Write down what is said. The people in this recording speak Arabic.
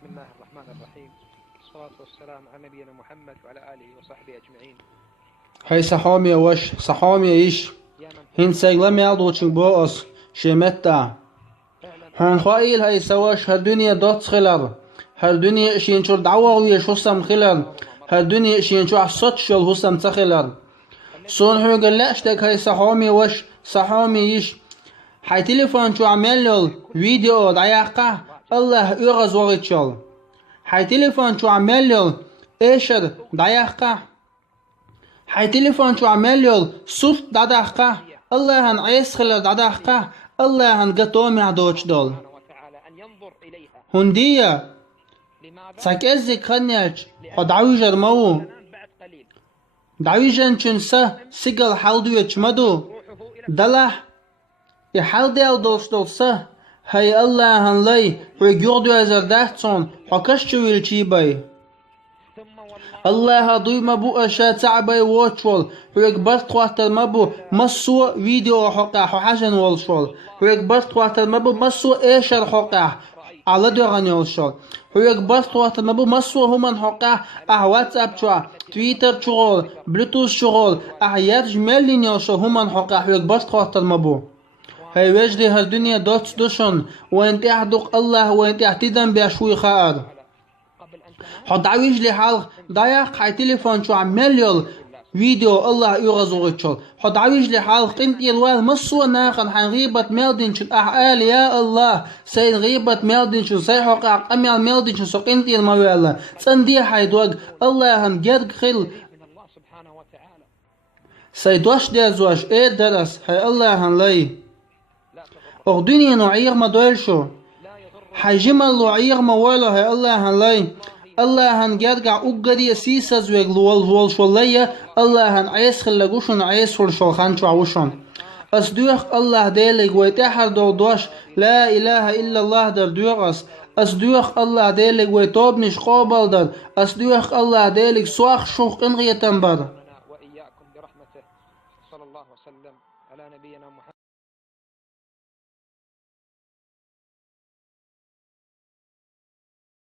بسم الله الرحمن الرحيم. الصلاة والسلام على نبينا محمد وعلى آله وصحبه أجمعين. هاي صحامي وش صحامي إيش هين سيغلم يالدوچن بوس شمتا هن خايل هاي سواش هالدنيا دوت خلال هالدنيا شين شو دعوة ويشوسم خلال هالدنيا شين شو عصت شو هسم تخلال صون حو قال لا اشتك هاي صحامي وش صحامي إيش هاي تليفون شو عمل له فيديو دعيقة الله يغز وغيتشل هاي تليفون شو عمل له ايشر دعيقة هاي تليفون شو عمل له صوت دعيقة الله هن عيس خلال دعيقة الله هن قطومي عدوش دول هندية ساكزي خنيج خد عوجر مو دعوجن چنسا سيقل حالدو يچمدو دلح يحالدي او دوستوسا هاي الله هن لي ويقعدو ازر دهتون حكش چويل چيباي الله دوي مبو اشا تعباي ووچول ويك برت خواتر مبو مسو فيديو حقا حاجن والشول ويك برت خواتر مبو مسو ايشر حقا على دوغاني والشول ويك برت خواتر مبو مسو همان حقا واتساب شوا تويتر شغل بلوتوث شغل يات جمالين يوشو همان حقا ويك برت خواتر مبو هاي وجدي هالدنيا دوتس دوشن وانت احدق الله وانت اعتدن باشوي خائر حد عويج لي حال ضايق هاي تليفون شو عمل يول فيديو الله يغزوغتشل حد عويج لي حال قنت يلوال مصو ناخن حن غيبة ميلدنش احقال يا الله سين غيبة ميلدنش سيحوق اميال ميلدنش سو قنت يلموال سندي هاي دوغ الله هم جرق خل سيدوش دي زواج ايه درس هاي الله هن لي اغدني نوعير ما دولشو حجم اللوعير ما ولا هاي الله هن لي الله هن جرقع اقدي سيسا زويق لول شولية الله هن عيس خلقوشن عيس شولخان شعوشن أصدوخ الله ديلك ويتحر دوش لا إله إلا الله در دوغس أصدوخ الله ديلك ويتوب مش قابل در أصدوخ الله ديلك سواخ شوخ انغيتن بر وإياكم برحمته. صلى الله وسلم على نبينا محمد.